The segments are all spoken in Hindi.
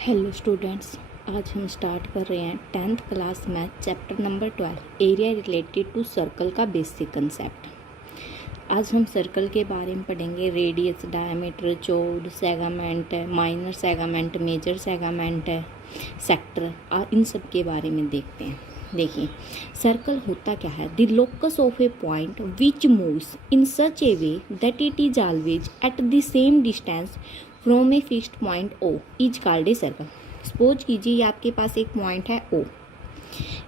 हेलो स्टूडेंट्स, आज हम स्टार्ट कर रहे हैं 10th class math chapter number 12 area related to circle का बेसिक कंसेप्ट। आज हम सर्कल के बारे में पढ़ेंगे। Radius, diameter, chord, segment, minor segment, major segment, sector, और इन सब के बारे में देखते हैं। देखिए, सर्कल होता क्या है? The locus of a point which moves in such a way that it is always at the same distance from a fixed point O is called a circle. Suppose कीजिए ये आपके पास एक पॉइंट है ओ,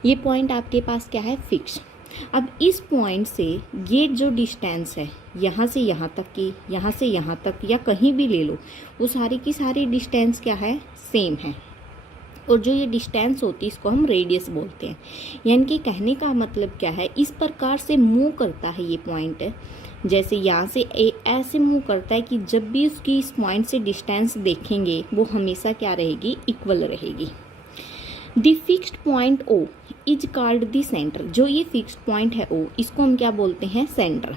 ये पॉइंट आपके पास क्या है? फिक्स। अब इस पॉइंट से ये जो डिस्टेंस है यहाँ से यहाँ तक की, यहाँ से यहाँ तक, या कहीं भी ले लो, वो सारी की सारी डिस्टेंस क्या है? सेम है। और जो ये डिस्टेंस होती है इसको हम रेडियस बोलते हैं। यानी कि कहने का मतलब क्या है, इस प्रकार से मूव करता है ये पॉइंट, जैसे यहाँ से ऐसे मूव करता है कि जब भी उसकी इस पॉइंट से डिस्टेंस देखेंगे वो हमेशा क्या रहेगी? इक्वल रहेगी। The fixed point O is called the centre. जो ये फिक्स्ड पॉइंट है ओ, इसको हम क्या बोलते हैं? Centre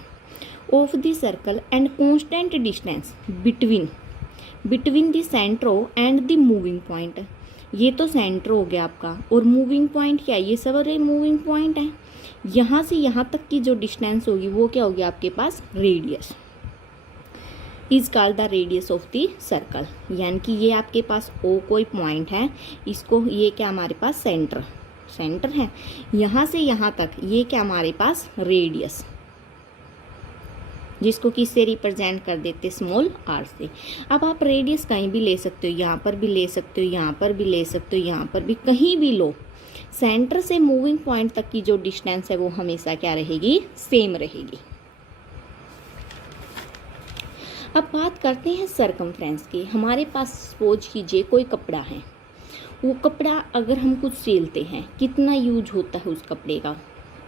of the circle and constant distance between the centre and the moving point. ये तो सेंटर हो गया आपका, और मूविंग पॉइंट क्या है? ये सब मूविंग पॉइंट है। यहाँ से यहाँ तक की जो डिस्टेंस होगी वो क्या होगी आपके पास? Radius is called the radius of the circle. यानी कि ये आपके पास ओ कोई पॉइंट है, इसको ये क्या हमारे पास? सेंटर है। यहाँ से यहाँ तक ये क्या हमारे पास? रेडियस, जिसको किससे रिप्रेजेंट कर देते? स्मॉल आर से। अब आप रेडियस कहीं भी ले सकते हो, यहाँ पर भी ले सकते हो, यहाँ पर भी ले सकते हो, यहाँ पर भी, कहीं भी लो। सेंटर से मूविंग पॉइंट तक की जो डिस्टेंस है वो हमेशा क्या रहेगी? सेम रहेगी। अब बात करते हैं सरकमफ्रेंस की। हमारे पास सपोज कीजिए कोई कपड़ा है, वो कपड़ा अगर हम कुछ सिलते हैं, कितना यूज होता है उस कपड़े का?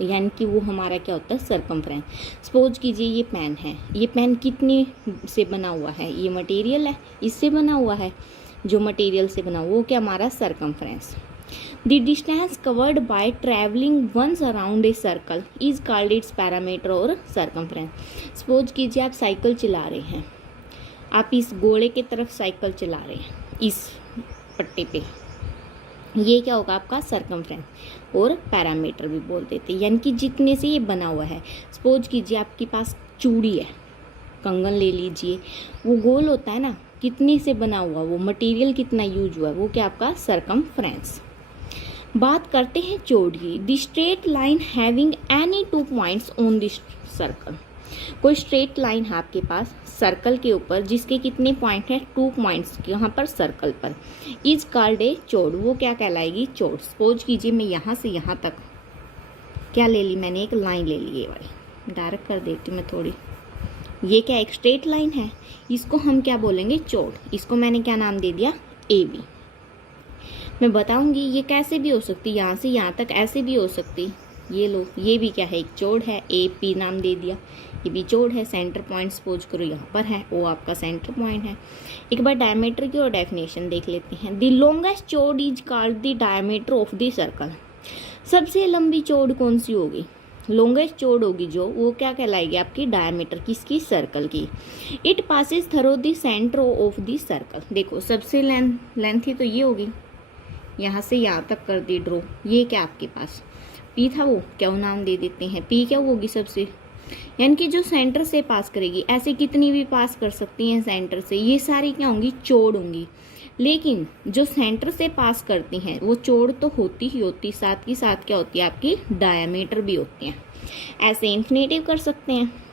यानी कि वो हमारा क्या होता है? सरकमफ्रेंस। सपोज कीजिए ये पेन है, ये पेन कितने से बना हुआ है? ये मटेरियल है, इससे बना हुआ है। जो मटेरियल से बना हुआ वो क्या हमारा? Circumference. The distance covered by travelling once around a circle is called its perimeter और सरकमफ्रेंस। सपोज कीजिए आप साइकिल चला रहे हैं, आप इस गोले की तरफ साइकिल चला रहे हैं, इस पट्टे पे, ये क्या होगा आपका? सरकमफ्रेंस और पैरामीटर भी बोल देते हैं। यानी कि जितने से ये बना हुआ है। सपोज कीजिए आपके पास चूड़ी है, कंगन ले लीजिए, वो गोल होता है ना, कितने से बना हुआ, वो मटेरियल कितना यूज हुआ है, वो क्या आपका? सरकमफ्रेंस। बात करते हैं चौड़ की। The straight line having any two points on this circle. कोई स्ट्रेट लाइन है आपके पास सर्कल के ऊपर, जिसके कितने पॉइंट हैं? 2 पॉइंट्स यहाँ पर सर्कल पर, इज कॉल्ड ए चौड़। वो क्या कहलाएगी? चौड़। सपोज कीजिए मैं यहाँ से यहाँ तक क्या ले ली? मैंने एक लाइन ले ली, ये वाली डायरेक्ट कर देती हूँ मैं थोड़ी। ये क्या? एक स्ट्रेट लाइन है, इसको हम क्या बोलेंगे? चौड़। इसको मैंने क्या नाम दे दिया? A B. मैं बताऊंगी ये कैसे भी हो सकती, यहाँ से यहाँ तक ऐसे भी हो सकती। ये लो, ये भी क्या है? एक चौड़ है, ए पी नाम दे दिया, ये भी चौड़ है। सेंटर पॉइंट सपोज करो यहाँ पर है, वो आपका सेंटर पॉइंट है। एक बार डायमीटर की और डेफिनेशन देख लेते हैं। The longest chord is called the diameter of the circle. सबसे लंबी चौड़ कौन सी होगी? लॉन्गेस्ट चौड़ होगी जो, वो क्या कहलाएगी? आपकी डायमीटर। किसकी? सर्कल की। It passes through the centre of the circle. देखो सबसे लेंथ ही तो ये होगी, यहाँ से यहाँ तक कर दी ड्रॉ। ये क्या आपके पास? पी था, वो क्या नाम दे देते हैं? पी क्या होगी? सबसे, यानी कि जो सेंटर से पास करेगी। ऐसे कितनी भी पास कर सकती हैं सेंटर से, ये सारी क्या होंगी? चौड़ होंगी। लेकिन जो सेंटर से पास करती हैं वो चौड़ तो होती ही होती, साथ ही साथ क्या होती है? आपकी डायमीटर भी होती हैं। ऐसे इन्फिनेटिव कर सकते हैं।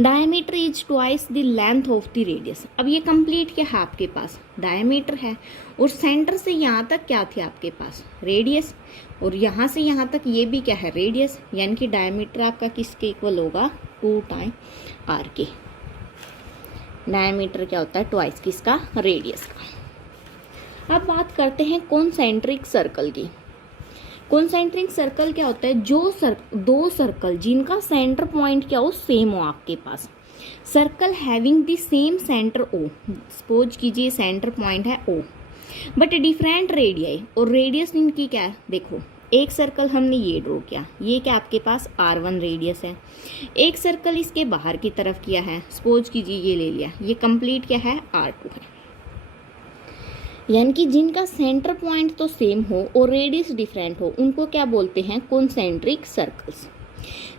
Diameter is twice the length of the radius. अब ये कंप्लीट क्या है आपके पास? डायमीटर है, और सेंटर से यहाँ तक क्या थी आपके पास? रेडियस। और यहाँ से यहाँ तक ये भी क्या है? रेडियस। यानी कि डायमीटर आपका किसके इक्वल होगा? 2 टाइम आर के। डायमीटर क्या होता है? ट्वाइस किसका? रेडियस का। अब बात करते हैं कॉन्सेंट्रिक सर्कल की। कॉन्सेंट्रिक सर्कल क्या होता है? दो सर्कल जिनका सेंटर पॉइंट क्या हो? सेम हो आपके पास। Circle having the same centre O. Suppose कीजिए सेंटर पॉइंट है ओ, बट डिफरेंट रेडियाई, और रेडियस इनकी क्या है? देखो एक सर्कल हमने ये ड्रॉ किया, ये क्या आपके पास? R1 रेडियस है। एक सर्कल इसके बाहर की तरफ किया है, सपोज कीजिए ये ले लिया, ये कंप्लीट क्या है? R2 है। यानी कि जिनका सेंटर पॉइंट तो सेम हो और रेडियस डिफरेंट हो उनको क्या बोलते हैं, कॉन्सेंट्रिक सर्कल्स।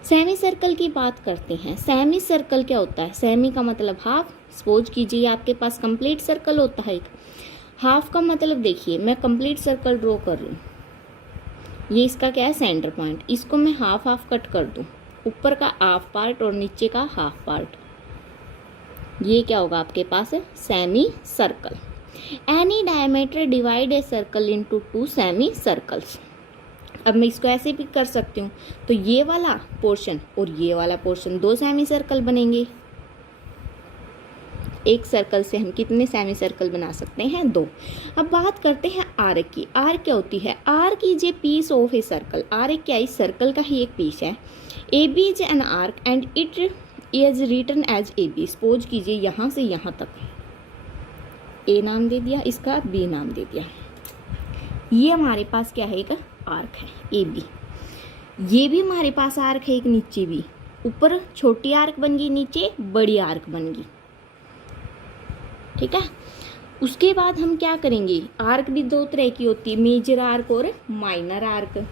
सेमी सर्कल की बात करते हैं। सेमी सर्कल क्या होता है, सेमी का मतलब हाफ। सपोज कीजिए आपके पास कंप्लीट सर्कल होता है एक, हाफ का मतलब देखिए मैं कंप्लीट सर्कल ड्रॉ कर रही हूँ, ये इसका क्या है सेंटर पॉइंट, इसको मैं हाफ हाफ कट कर दूँ, ऊपर का हाफ पार्ट और नीचे का हाफ पार्ट, ये क्या होगा आपके पास है semi circle. Any diameter divide a circle into 2 semi circles. अब मैं इसको ऐसे भी कर सकती हूँ, तो ये वाला पोर्शन और ये वाला पोर्शन 2 सेमी सर्कल बनेंगे। एक सर्कल से हम कितने सेमी सर्कल बना सकते हैं, 2। अब बात करते हैं आर्क की। आर्क क्या होती है, arc is a piece of a circle. Arc क्या, इस सर्कल का ही एक पीस है। A B is an arc and it is written as A B. Suppose कीजिए यहाँ से यहाँ तक ए नाम दे दिया, इसका बी नाम दे दिया, ये हमारे पास क्या है एक आर्क है ए बी। ये भी हमारे पास आर्क है एक, नीचे भी, ऊपर छोटी आर्क बन गई, नीचे बड़ी आर्क बन गई, ठीक है। उसके बाद हम क्या करेंगे, आर्क भी 2 तरह की होती है, मेजर आर्क और माइनर आर्क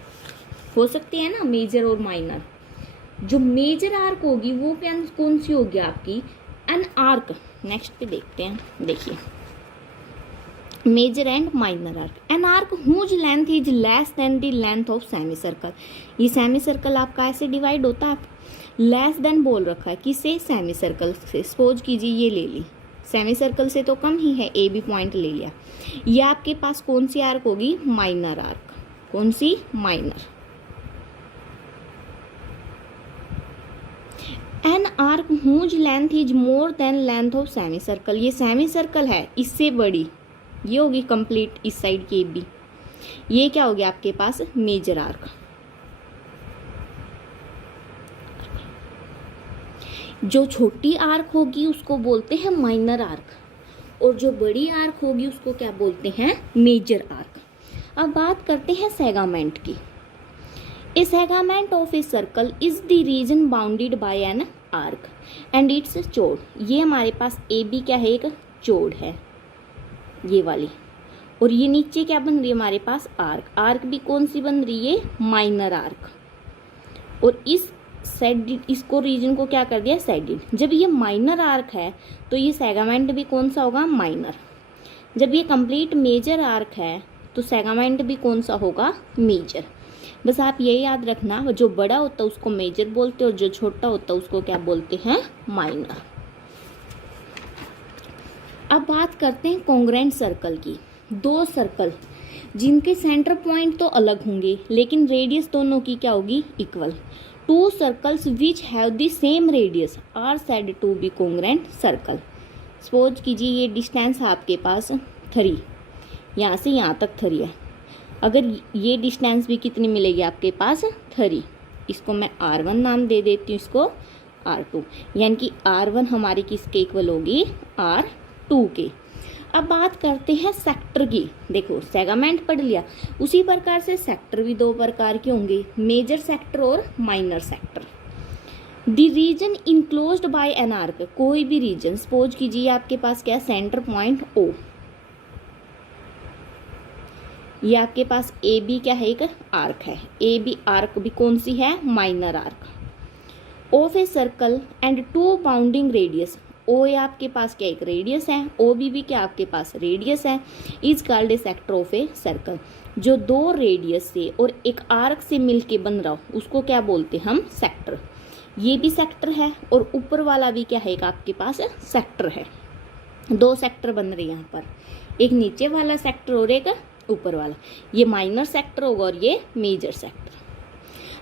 हो सकती है ना, मेजर और माइनर। जो मेजर आर्क होगी वो कौन सी होगी आपकी, एन आर्क। नेक्स्ट पे देखते हैं, देखिए major and minor arc. An arc whose length is less than the length of semi circle. ये सेमी सर्कल आपका ऐसे डिवाइड होता है, लेस देन बोल रखा है किससे, सेमी सर्कल से। सपोज कीजिए ये ले ली, सेमी सर्कल से तो कम ही है, ए बी पॉइंट ले लिया, ये आपके पास कौन सी आर्क होगी, माइनर आर्क। कौन सी, minor. An arc whose length is more than length of semi circle. ये सेमी सर्कल है, इससे बड़ी, ये होगी कंप्लीट इस साइड की बी, ये क्या हो गया आपके पास मेजर आर्क। जो छोटी आर्क होगी उसको बोलते हैं माइनर आर्क, और जो बड़ी आर्क होगी उसको क्या बोलते हैं, मेजर आर्क। अब बात करते हैं सेगामेंट की। A segment of a circle is the region bounded by an arc and its chord. ये हमारे पास ए बी क्या है, एक चोड है ये वाली, और ये नीचे क्या बन रही है हमारे पास आर्क। आर्क भी कौन सी बन रही है, माइनर आर्क। और इस सेड, इसको रीजन को क्या कर दिया, सेडिड। जब ये माइनर आर्क है तो ये सेगामेंट भी कौन सा होगा, माइनर। जब ये कंप्लीट मेजर आर्क है तो सेगामेंट भी कौन सा होगा, मेजर। बस आप ये याद रखना, जो बड़ा होता है उसको मेजर बोलते हैं और जो छोटा होता है उसको क्या बोलते हैं, माइनर। अब बात करते हैं कॉन्ग्रेंट सर्कल की। 2 सर्कल जिनके सेंटर पॉइंट तो अलग होंगे लेकिन रेडियस दोनों की क्या होगी, equal. 2 circles which have the same radius are said to be congruent circle. Suppose कीजिए ये डिस्टेंस आपके पास 3, यहाँ से यहाँ तक 3 है। अगर ये डिस्टेंस भी कितनी मिलेगी आपके पास, 3, इसको मैं R1 नाम दे देती हूँ, इसको R2, यानी कि R1 हमारी किसके इक्वल होगी, R2 के। अब बात करते हैं सेक्टर की। देखो सेगामेंट पढ़ लिया, उसी प्रकार से सेक्टर भी 2 प्रकार के होंगे, मेजर सेक्टर और minor sector. The region enclosed by an arc, कोई भी रीजन, सपोज कीजिए आपके पास क्या, सेंटर पॉइंट O, ये आपके पास ए बी क्या है, एक आर्क है। ए बी आर्क भी कौन सी है, minor arc. Of a circle and 2 bounding radius, O A आपके पास क्या एक रेडियस है, ओ बी भी क्या आपके पास रेडियस है, is called A sector of a circle. जो 2 रेडियस से और एक आर्क से मिलके बन रहा हो उसको क्या बोलते हैं हम, सेक्टर। ये भी सेक्टर है और ऊपर वाला भी क्या है, एक आपके पास सेक्टर है। 2 सेक्टर बन रहे हैं यहाँ पर, एक नीचे वाला सेक्टर और एक ऊपर वाला। ये माइनर सेक्टर होगा और ये मेजर सेक्टर।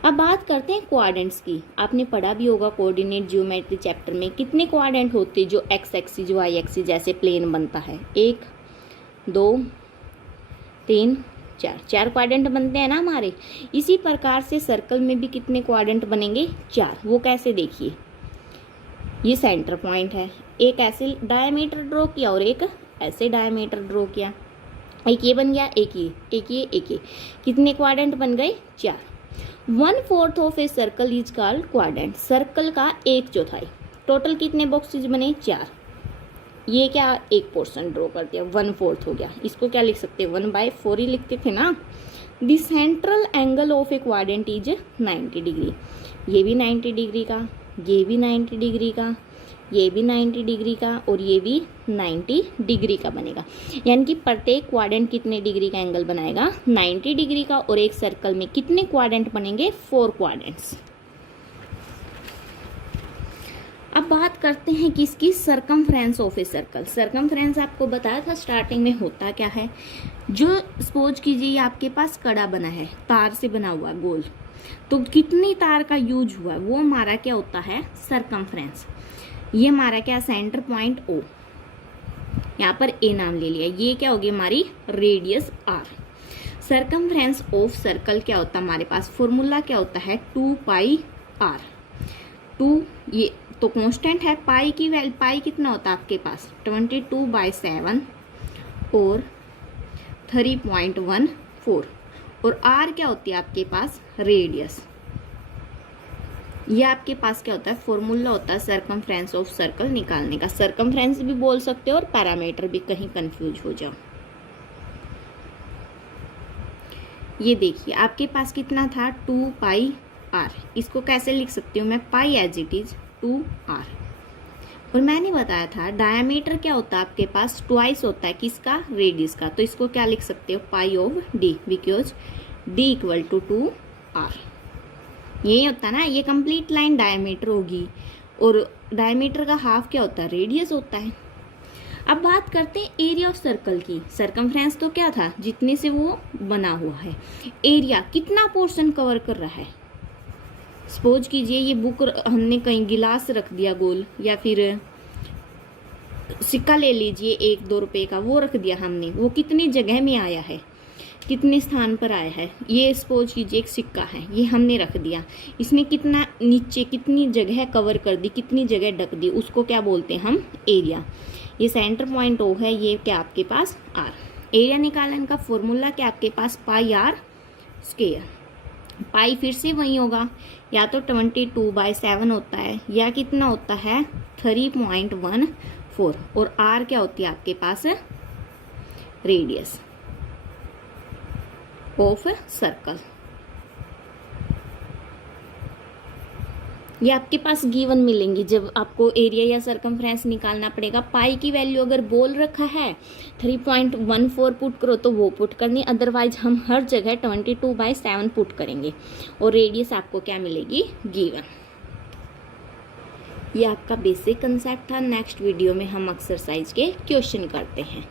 अब बात करते हैं क्वाड्रेंट्स की। आपने पढ़ा भी होगा कोऑर्डिनेट ज्योमेट्री चैप्टर में, कितने क्वाड्रेंट होते हैं, जो एक्स एक्सिस वाई एक्सिस जैसे प्लेन बनता है, 1 2 3 4 क्वाड्रेंट बनते हैं ना हमारे। इसी प्रकार से सर्कल में भी कितने क्वाड्रेंट बनेंगे, 4। वो कैसे, देखिए ये सेंटर पॉइंट है, एक ऐसे डायमीटर ड्रॉ किया और एक ऐसे डायमीटर ड्रॉ किया, एक ये बन गया, एक ये, एक ये, एक ये। कितने क्वाड्रेंट बन गए, 4। 1/4 of a circle is called quadrant. Circle का 1/4। टोटल कितने बॉक्सेज बने, 4। ये क्या एक पोर्शन ड्रॉ कर दिया, 1/4 हो गया। इसको क्या लिख सकते हैं, 1/4 ही लिखते थे ना। The central angle of A quadrant is 90 degree. ये भी 90 डिग्री का, ये भी 90 डिग्री का, ये भी 90 डिग्री का और ये भी 90 डिग्री का बनेगा। यानी कि प्रत्येक क्वाड्रेंट कितने डिग्री का एंगल बनाएगा, 90 डिग्री का। और एक सर्कल में कितने क्वाड्रेंट बनेंगे, 4 क्वाड्रेंट्स। अब बात करते हैं किसकी, circumference of a circle. Circumference आपको बताया था स्टार्टिंग में होता क्या है। जो सपोज कीजिए आपके पास कड़ा बना है, तार से बना हुआ गोल, तो कितनी तार का यूज हुआ है वो हमारा क्या होता है, सरकमफ्रेंस। ये हमारा क्या, सेंटर पॉइंट O, यहाँ पर A नाम ले लिया। ये क्या होगी हमारी radius R। Circumference of circle क्या होता है हमारे पास, फॉर्मूला क्या होता है, 2πr। 2 ये तो कांस्टेंट है। पाई की वैल्यू, पाई कितना होता है आपके पास, 22/7 और 3.14। और R क्या होती है आपके पास, रेडियस। ये आपके पास क्या होता है, फॉर्मूला होता है सरकमफ्रेंस ऑफ सर्कल निकालने का। सरकमफ्रेंस भी बोल सकते हो और पैरामीटर भी, कहीं कंफ्यूज हो जाओ। ये देखिए आपके पास कितना था, 2πr। इसको कैसे लिख सकती हूँ मैं, पाई एज इट इज 2r। और मैंने बताया था डायमीटर क्या होता है आपके पास, ट्वाइस होता है किसका, रेडियस का। तो इसको क्या लिख सकते हो, pi of d, because d equal to 2r। यही होता है ना, ये कंप्लीट लाइन डायमीटर होगी और डायमीटर का हाफ क्या होता है, रेडियस होता है। अब बात करते हैं एरिया ऑफ सर्कल की। सरकमफ्रेंस तो क्या था, जितने से वो बना हुआ है। एरिया कितना पोर्शन कवर कर रहा है। सपोज कीजिए ये बुक हमने कहीं गिलास रख दिया गोल, या फिर सिक्का ले लीजिए 1-2 रुपए का, वो रख दिया हमने, वो कितनी जगह में आया है, कितने स्थान पर आया है। ये सपोज कीजिए एक सिक्का है, ये हमने रख दिया, इसने कितना नीचे कितनी जगह कवर कर दी, कितनी जगह ढक दी, उसको क्या बोलते हैं हम, एरिया। ये सेंटर पॉइंट O है, ये क्या आपके पास R। एरिया निकालने का फॉर्मूला क्या आपके पास, πr²। पाई फिर से वही होगा, या तो 22/7 होता है, या कितना होता है 3.14। और R क्या होती है आपके पास, रेडियस ऑफ सर्कल। ये आपके पास गिवन मिलेंगी जब आपको एरिया या सरकमफ्रेंस निकालना पड़ेगा। पाई की वैल्यू अगर बोल रखा है 3.14 पुट करो तो वो पुट करनी, अदरवाइज हम हर जगह 22/7 पुट करेंगे। और रेडियस आपको क्या मिलेगी, गिवन। ये आपका बेसिक कंसेप्ट था। नेक्स्ट वीडियो में हम एक्सरसाइज के क्वेश्चन करते हैं।